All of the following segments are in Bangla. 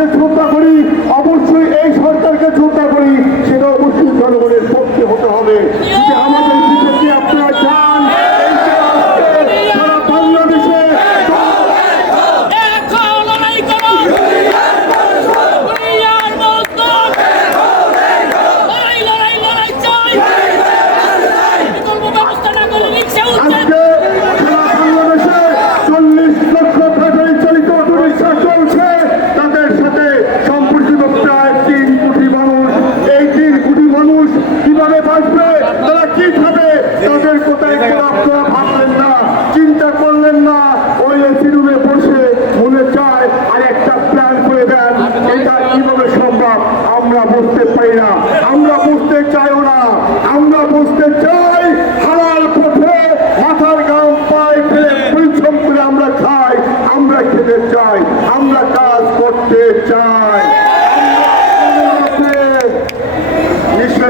আজকে শ্রদ্ধা করি।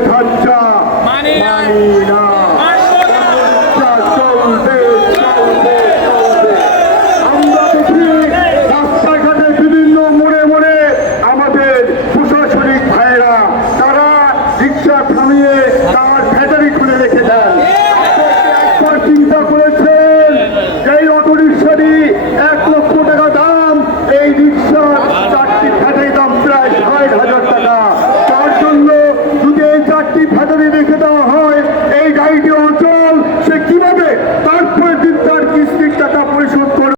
খরচা। মানি